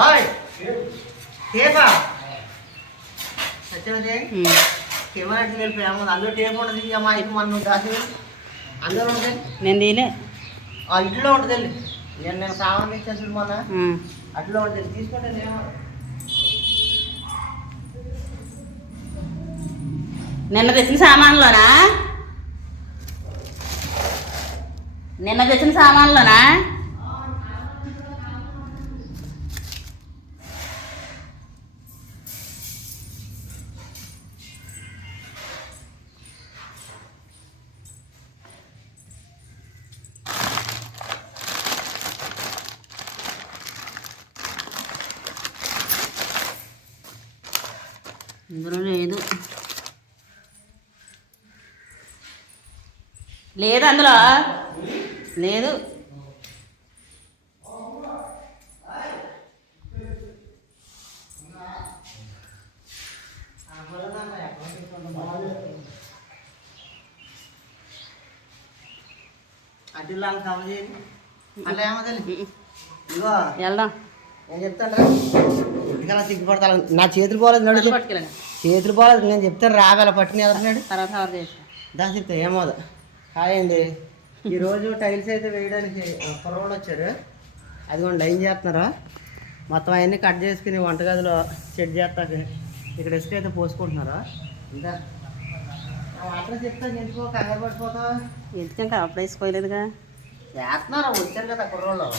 ఓయ్ టేపా సత్యవతి వెళ్ళిపోయాము అందులో టేప్ ఇప్పుడు మన దాచి అందులో ఉంటుంది నేను తీలే ఆ ఇంట్లో ఉంటుంది నేను నేను సామాన్ ఇచ్చాను మొన్న. అట్లా ఉంటుంది తీసుకుంటే నేను నిన్న తెచ్చిన సామాన్లోనా నిన్న తెచ్చిన సామాన్లోనా లేదు అందులో. లేదు. వెళ్దాం. సిగ్గుపడతాను నా చేతులు పోలేదు నడు చేతులు పోలేదు నేను చెప్తాను రావేళ పట్టుకుని ఎదురున్నాడు తర్వాత దాని చెప్తా ఏమోదు హాయ్ అండి. ఈరోజు టైల్స్ అయితే వేయడానికి కుర్రోడు వచ్చారు. అదిగోండి లైన్ చేస్తున్నారు? మొత్తం అవన్నీ కట్ చేసుకుని వంటగదిలో సెట్ చేస్తాక ఇక్కడ ఇసుక అయితే పోసుకుంటున్నారు? ఇంకా అట్లా చెప్తాను ఎందుకో కంగారు పడిపోతావు? ఎందుకంటే అప్పుడు వేసుకోలేదుగా చేస్తున్నారు? వచ్చారు కదా కుర్రోళ్ళు.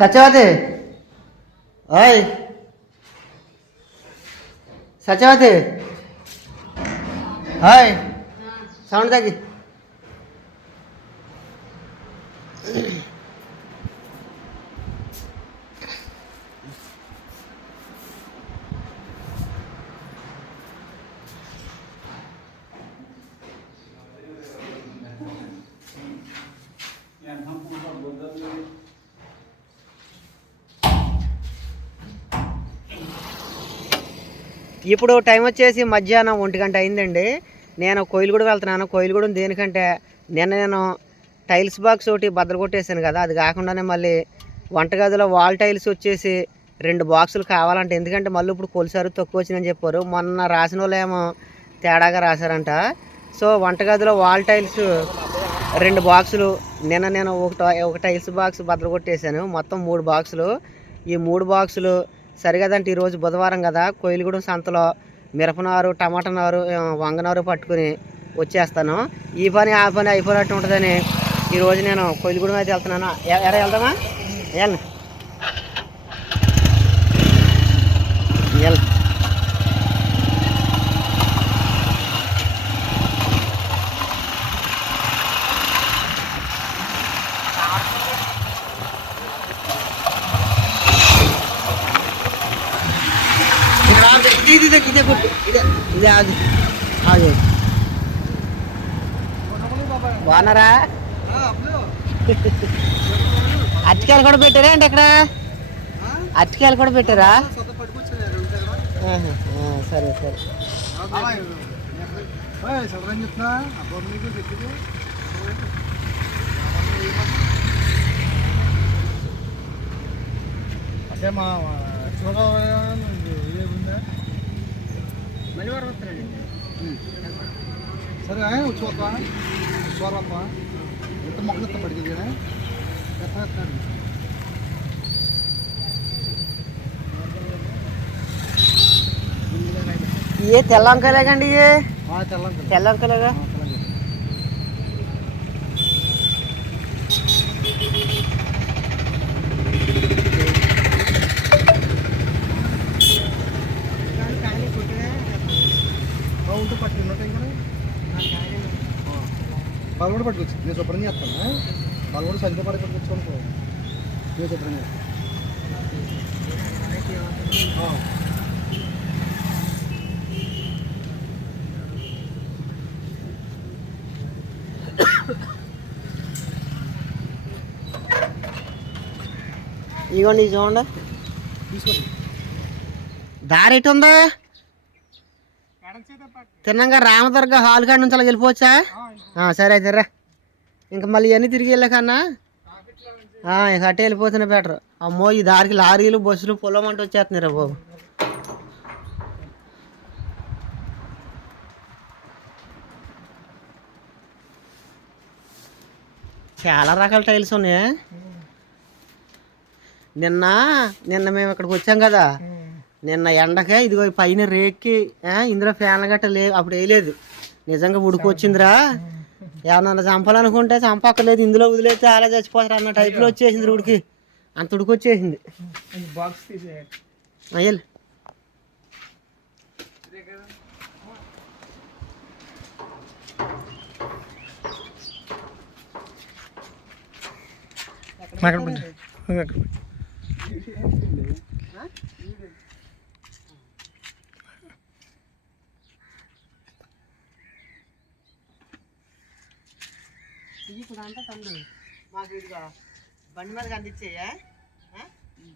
సత్యవతి. ఓయ్. సత్యవతి. ఓయ్. సౌండ్ తగ్గి. ఇప్పుడు టైం వచ్చేసి మధ్యాహ్నం ఒంటి గంట అయిందండి. నేను కోయిలగూడ వెళ్తున్నాను. కోయిలగూడెం దేనికంటే నిన్న నేను టైల్స్ బాక్స్ ఒకటి బద్దలు కదా అది కాకుండానే మళ్ళీ వంటగదిలో వాల్ టైల్స్ వచ్చేసి రెండు బాక్సులు కావాలంటే. ఎందుకంటే మళ్ళీ ఇప్పుడు కొలిసారు తక్కువ వచ్చిందని చెప్పారు. మొన్న రాసిన వాళ్ళు ఏమో తేడాగా రాశారంట. సో వంటగదిలో వాల్ టైల్స్ రెండు బాక్సులు నిన్న నేను ఒక ఒక టైల్స్ బాక్స్ బద్దలు కొట్టేశాను. మొత్తం మూడు బాక్సులు. ఈ మూడు బాక్సులు సరిగదంటే ఈరోజు బుధవారం కదా కోయిలగూడెం సంతలో మిరపనారు టమాటా నారు వంగనారు పట్టుకుని వచ్చేస్తాను. ఈ పని ఆ పని అయిపోయినట్టు ఉంటుందని ఈరోజు నేను కోయిలగూడెం అయితే వెళ్తున్నాను. ఎలా వెళ్దామా? వెళ్ళను వెళ్ళు ఇక్కడ ఆగు. ఇది ఇదే ఇదే కొట్టు ఇదే ఇదే అది అది బాగున్నారా? అరటికాయలు కూడా పెట్టారా అండి ఇక్కడ అరటికాయలు కూడా పెట్టారా? సరే సరే. అంటే మా ఏముందా మళ్ళీ వస్తారండి. సరే చూద్దాం. బాగా ఎంత మొక్కలు ఎత్తా పడిగింది కదా ఎత్తా ఎత్తాడు ఏ? తెల్ల వంకాయలేకండి ఇవి ఆ, తెల్లం తెల్లం. తెల్ల వంకాయలేగా ఆ, తెల్లం తెల్లం. ఆ, ఉంటే పట్టి ఉంటాయి కూడా వాళ్ళు కూడా పట్టుకొచ్చు నేను శుభ్రంగా చేస్తాను? వాళ్ళు కూడా సంఖ్య పడి పట్టుకొచ్చుకోనుకో నేను శుభ్రంగా ఆ. ఇగోండి ఇది చూడండి తీసుకోండి. దారి ఎటు ఉందా? తిన్నాక రామదుర్గ హాల్ కాడ నుంచి అలా వెళ్ళిపోవచ్చా? సరే అయితే రా. ఇంకా మళ్ళీ ఇవన్నీ తిరిగి వెళ్ళకన్నా ఇక అట్టే వెళ్ళిపోతున్నా బెటర్ అమ్మో ఈ దారికి లారీలు బస్సులు పొలం అంటూ వచ్చేస్తున్నారా బాబు. చాలా రకాల టైల్స్ ఉన్నాయి? నిన్న నిన్న మేము ఇక్కడికి వచ్చాం కదా. నిన్న ఎండకే ఇదిగో పైన రేక్కి ఇందులో ఫ్యాన్లు గట్ట లే అప్పుడు వేయలేదు. నిజంగా ఉడికొచ్చిందిరా. ఏమన్నా చంపాలనుకుంటే చంపక్కలేదు ఇందులో వదిలేస్తే అలా చచ్చిపోతారు అన్న టైప్లో వచ్చేసింది ఉడికి. అంత ఉడికొచ్చేసింది. అయ్యలు ఇది అంతా తమ్ముడు మాకు ఇదిగా బండి మీద కందిచ్చేయా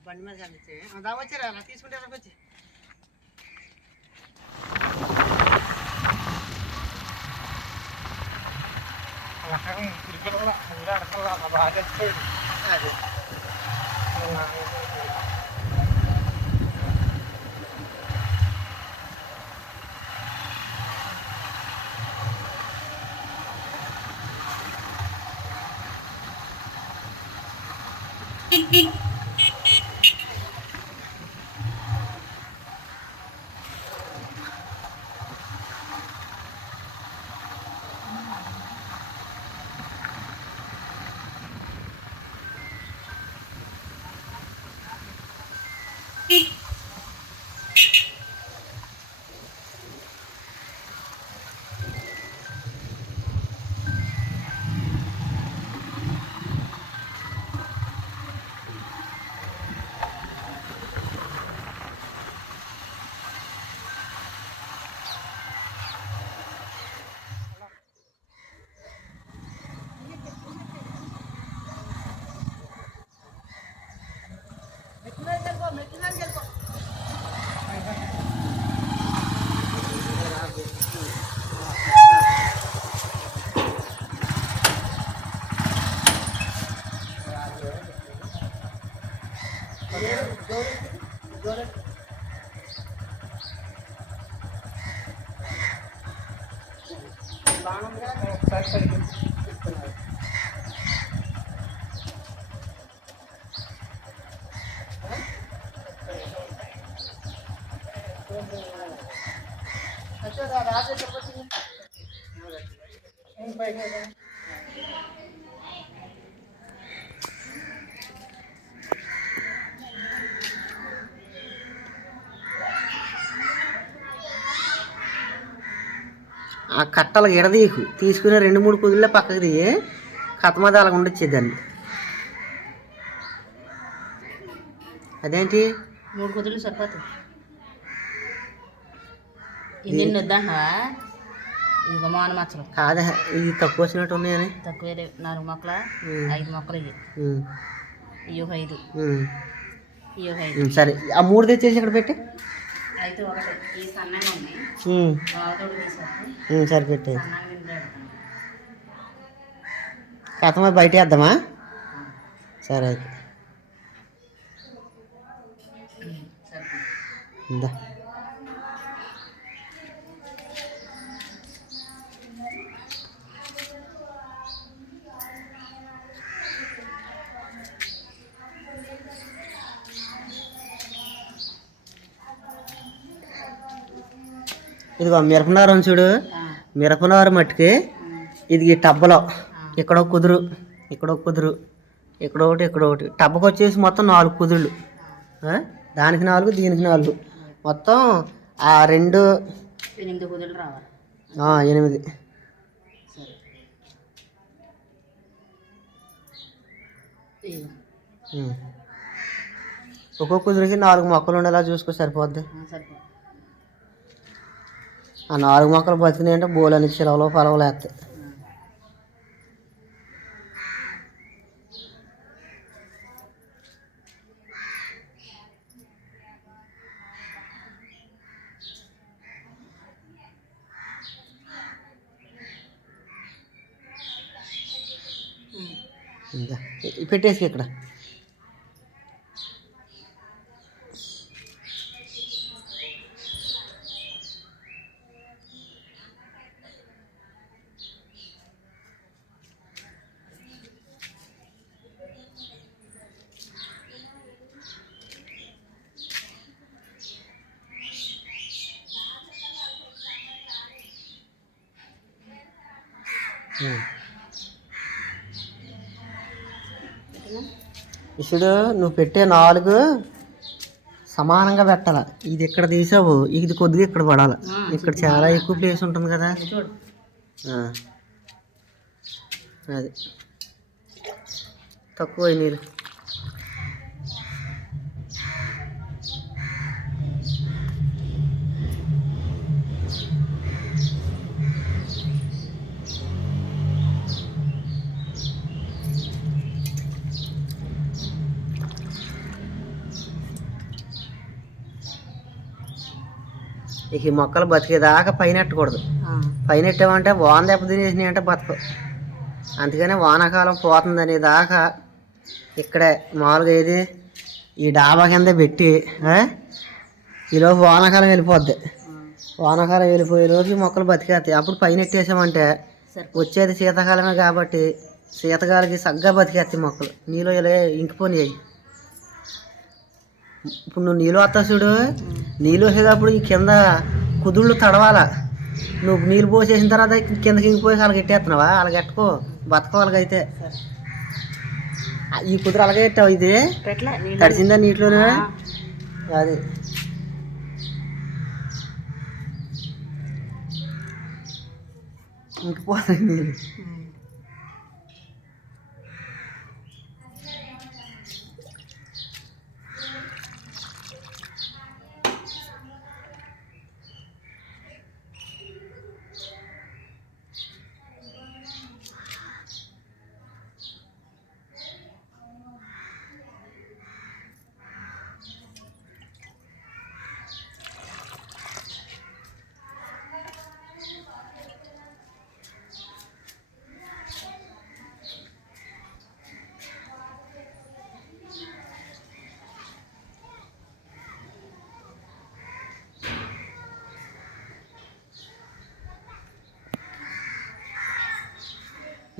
బండి మీద కందిచ్చేయ దా వచ్చారా అలా తీసుకుంటే ఎక్కడికి వచ్చి. అదే. Hee hee. ఆ కట్టలు ఎడదీయకు తీసుకుని రెండు మూడు కుదుళ్ళే పక్కకి దిగి కథమది అలా ఉండొచ్చేదాన్ని అదేంటి? మూడు కుదులు మచ్చలు కాదే ఇది తక్కువ వచ్చినట్టు ఉన్నాయని తక్కువే నాలుగు మొక్కల. ఐదు మొక్కలు ఇవి. ఉమ్, ఇవి ఐదు. ఇవి ఐదు. సరే. ఆ మూడు తెచ్చేసి ఇక్కడ పెట్టి. అయితే ఒకటి. ఈ సన్నగా ఉన్నాయి. ఉమ్, బావతోడు తీసేస్తే ఉమ్, సరే పెట్టే సన్నగా నిండా పెడతాను. కథమది బయట వేద్దామా? సరే అయితే. ఇందా ఇదిగో మిరపనారం చూడు. మిరపనారు మట్టుకి ఇది ఈ టబ్బలో. ఇక్కడ కుదురు ఇక్కడ కుదురు ఇక్కడ ఒకటి ఇక్కడ ఒకటి. టబ్బకు వచ్చేసి మొత్తం నాలుగు కుదురులు? దానికి నాలుగు దీనికి నాలుగు. మొత్తం ఆ రెండు ఎనిమిది కుదులు రావాలి. ఎనిమిది. ఒక్కొక్క కుదురుకి నాలుగు మొక్కలు ఉండేలా చూసుకో సరిపోద్ది. ఆ, నాలుగు మొక్కలు బతికినాయి అంటే బోలని చిలవలో పొలవలు వేస్తాయి. ఇంకా పెట్టేసి ఇక్కడ ఇసుడు నువ్వు పెట్టే నాలుగు సమానంగా పెట్టాల. ఇది ఇక్కడ తీసావు? ఇది కొద్దిగా ఇక్కడ పడాలి. ఇక్కడ చాలా ఎక్కువ ప్లేస్ ఉంటుంది కదా. చూడు. అది. తక్కువ నీరు. ఇక ఈ మొక్కలు బతికేదాకా పైన ఎట్టకూడదు. పైన ఎట్టామంటే వాన దెబ్బ తినేసినాయి అంటే బతకవు అందుకనే వానాకాలం పోతుందనే దాకా ఇక్కడే మామూలుగా ఏది ఈ డాబా కింద పెట్టి? ఈలోపు వానాకాలం వెళ్ళిపోద్ది. వానాకాలం వెళ్ళిపోయే ఈ మొక్కలు బతికేస్తాయి. అప్పుడు పైన ఎట్టేసామంటే వచ్చేది శీతాకాలమే కాబట్టి శీతకాలకి సగ్గా బతికేస్తాయి మొక్కలు. నీళ్ళు ఇలా ఇంకిపోయినాయి ఇప్పుడు నువ్వు నీళ్ళు వస్తా చూడు. నీళ్ళు వచ్చేటప్పుడు ఈ కింద కుదుళ్ళు తడవాల. నువ్వు నీళ్ళు పోసేసిన తర్వాత కిందకి ఇంకిపోయి అలాగ ఎట్టేస్తున్నావా అలాగ ఎట్టుకో? బతకవాలకైతే సరే ఆ, ఈ కుదురు అలాగే ఎట్టావు ఇది? తడిసిందా నీటిలోనే? అది. ఇంకిపోతాయి నీళ్ళు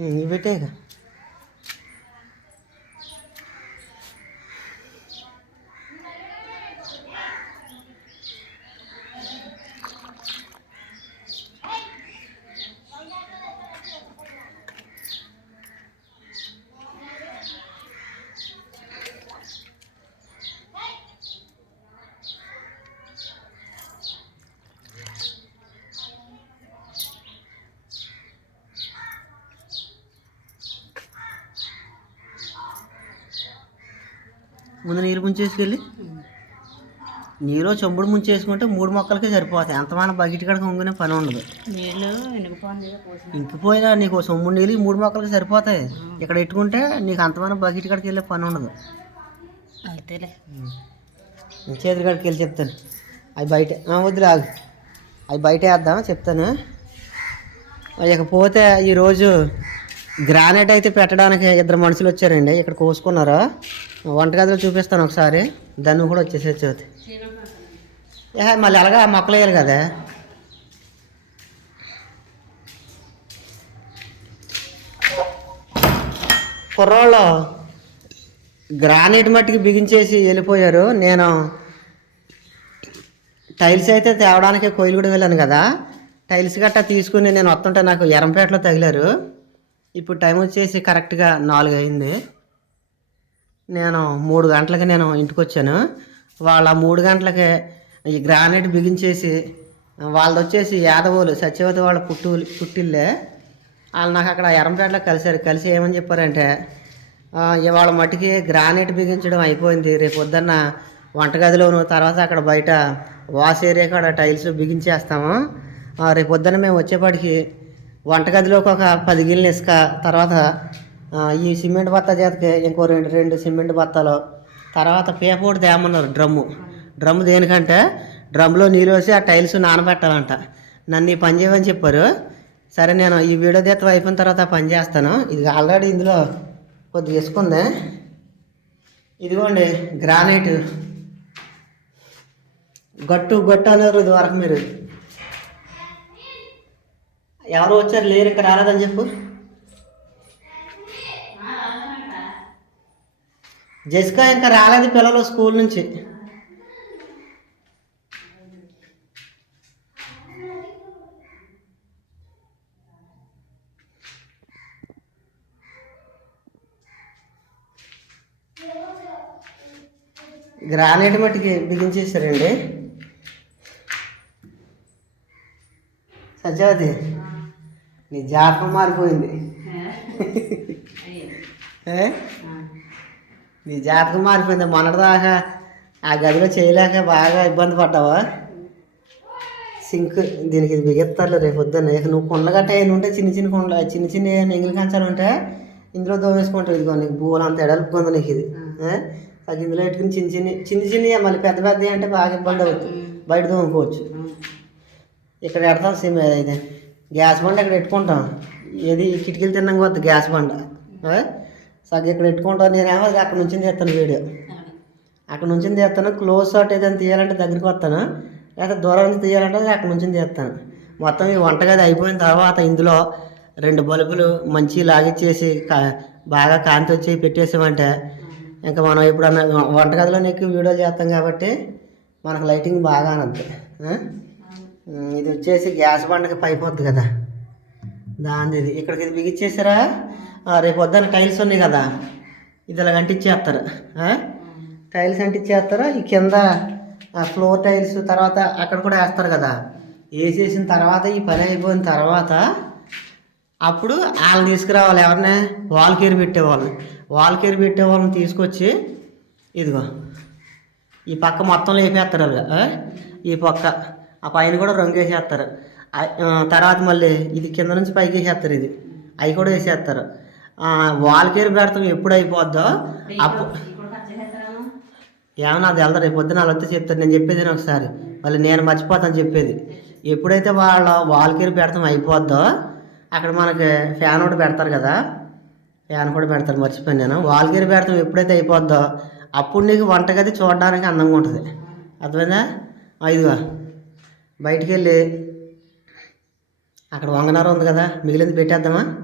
嗯，你不是这个。ముందు నీళ్ళు ముంచేసుకెళ్ళి. నీళ్ళు చెంబుడు ముంచేసుకుంటే మూడు మొక్కలకే సరిపోతాయి. ఎంతమాన బకెట్ కడక వంగునే పని ఉండదు. ఇంకిపోయినా నీకు ఓ సొమ్ము నీళ్ళు మూడు మొక్కలకి సరిపోతాయి. ఇక్కడ ఎట్టుకుంటే నీకు అంతమాన బకెట్ కడకి వెళ్ళే పని ఉండదు. అయితేలే. చేతుల కాడికి వెళ్ళి చెప్తాను. అవి బయట ఆగు. అవి బయట వేద్దాం చెప్తాను. ఇకపోతే ఈరోజు గ్రానైట్ అయితే పెట్టడానికి ఇద్దరు మనుషులు వచ్చారండి. ఇక్కడ కోసుకున్నారు? వంటగదిలో చూపిస్తాను ఒకసారి. దాన్ని కూడా వచ్చేసే చవితి ఏ మళ్ళీ అలాగా మొక్కలు వేయాలి కదా. కుర్రోళ్ళు గ్రానైట్ మట్టికి బిగించేసి వెళ్ళిపోయారు. నేను టైల్స్ అయితే తేవడానికి కోయిలు కూడా వెళ్ళాను కదా. టైల్స్ గట్టా తీసుకుని నేను వస్తుంటే నాకు ఎరంపేటలో తగిలారు. ఇప్పుడు టైం వచ్చేసి కరెక్ట్గా నాలుగు అయింది నేను మూడు గంటలకి నేను ఇంటికి వచ్చాను వాళ్ళ మూడు గంటలకి ఈ గ్రానైట్ బిగించేసి వాళ్ళది వచ్చేసి యాదవులు సత్యవతి వాళ్ళ పుట్టు పుట్టిల్లే. వాళ్ళు నాకు అక్కడ ఎరంపేటలో కలిశారు. కలిసి ఏమని చెప్పారంటే ఇవాళ మట్టికి గ్రానైట్ బిగించడం అయిపోయింది. రేపు పొద్దున్న వంటగదిలోను తర్వాత అక్కడ బయట వాష్ ఏరియా కాడ టైల్స్ బిగించేస్తాము. రేపు పొద్దున్న మేము వచ్చేపాటికి వంటగదిలోకి ఒక పది గిన్నెలు ఇసుక తర్వాత ఈ సిమెంట్ బత్త చేతకి ఇంకో రెండు రెండు సిమెంట్ బత్తాలు. తర్వాత పేపోడు తేమన్నారు డ్రమ్ము. డ్రమ్ము దేనికంటే డ్రమ్లో నీళ్ళు వేసి ఆ టైల్స్ నానబెట్టాలంట. నన్ను ఈ పని చేయమని చెప్పారు. సరే నేను ఈ వీడియో తీర్థం అయిపోయిన తర్వాత పని చేస్తాను. ఇది ఆల్రెడీ ఇందులో కొద్దిగా ఇసుకుంది ఇదిగోండి గ్రానైట్. గట్టు గట్టు అన్నారు ఇది వరకు మీరు. ఎవరు వచ్చారు లేరు ఇక్కడ రాలేదని చెప్పు. జెసికా ఇంకా రాలేదు పిల్లలు స్కూల్ నుంచి. గ్రానైట్ మట్టికి బిగించేసారండి సత్యవతి నీ జాతకం మారిపోయింది. ఏ? నీ జాతకం మారిపోయింది. మొన్నటిదాకా ఆ గదిలో చేయలేక బాగా ఇబ్బంది పడ్డావా? సింక్ దీనికి ఇది బిగెత్తారు రేపు పొద్దున్న. ఇక నువ్వు కుండగట్ట ఏమి ఉంటే చిన్న చిన్న కుండ చిన్న చిన్న ఎంగిలి కంచాలు ఉంటే ఇందులో దోమేసుకుంటావు ఇదిగో నీకు బూలు అంత ఎడల్పుగా ఉంది నీకు ఇది. ఇందులో పెట్టుకుని చిన్న చిన్న చిన్న చిన్నవి మళ్ళీ పెద్ద పెద్ద అంటే బాగా ఇబ్బంది అవుతుంది. బయట దోముకోవచ్చు ఇక్కడ పెడతాం సిమ్ ఇది గ్యాస్ బండ ఇక్కడ పెట్టుకుంటాం. ఏది కిటికీలు తిన్నాక వద్దు గ్యాస్ బండ? సగ ఇక్కడ పెట్టుకుంటాను. నేనేమో అక్కడ నుంచి తీస్తాను వీడియో. అక్కడ నుంచి తీస్తాను. క్లోజ్ షాట్ ఏదైనా తీయాలంటే దగ్గరికి వస్తాను. లేకపోతే దూరం నుంచి తీయాలంటే అక్కడ నుంచి తీస్తాను. మొత్తం ఈ వంటగది అయిపోయిన తర్వాత ఇందులో రెండు బల్బులు మంచి లాగిచ్చేసి కా- బాగా కాంతి వచ్చి పెట్టేసామంటే ఇంకా మనం ఎప్పుడన్నా వంటగదిలో ఎక్కువ వీడియోలు చేస్తాం కాబట్టి మనకు లైటింగ్ బాగా అనద్దు ఇది వచ్చేసి గ్యాస్ బండకి పైపోద్ది కదా. దాని ఇది ఇక్కడికి ఇది బిగించేసారా రేపు వద్దని టైల్స్ ఉన్నాయి కదా ఇది ఇలా అంటించేస్తారు టైల్స్ అంటించేస్తారు ఈ కింద ఫ్లోర్ టైల్స్ తర్వాత అక్కడ కూడా వేస్తారు కదా. వేసేసిన తర్వాత ఈ పని అయిపోయిన తర్వాత అప్పుడు వాళ్ళని తీసుకురావాలి. ఎవరిని? వాల్ కేర్ పెట్టేవాళ్ళని వాల్ కేర్ పెట్టేవాళ్ళని తీసుకొచ్చి ఇదిగో ఈ పక్క మొత్తం లేపేస్తారు అలాగా ఈ పక్క ఆ పైన కూడా రంగు వేసేస్తారు. తర్వాత మళ్ళీ ఇది కింద నుంచి పైకి వేసేస్తారు ఇది. అవి కూడా వేసేస్తారు. వాల్ కేర్ పెడతాం ఎప్పుడు అయిపోద్దో? అప్పుడు ఏమన్నా అది వెళ్తారు రేపు పొద్దున వాళ్ళతో చెప్తారు నేను చెప్పేది ఒకసారి. మళ్ళీ నేను మర్చిపోతాను చెప్పేది. ఎప్పుడైతే వాళ్ళ వాల్ కేర్ పెడతాం అయిపోద్దో అక్కడ మనకి ఫ్యాన్ ఒకటి పెడతారు కదా? ఫ్యాన్ కూడా పెడతారు మర్చిపోయాను నేను. వాల్ కేర్ పెడతాం ఎప్పుడైతే అయిపోద్దో అప్పుడు నీకు వంటగది చూడడానికి అందంగా ఉంటుంది. అర్థమైందా? ఐదుగా బయటికి వెళ్ళి అక్కడ వంగనారు ఉంది కదా మిగిలింది పెట్టేద్దామా?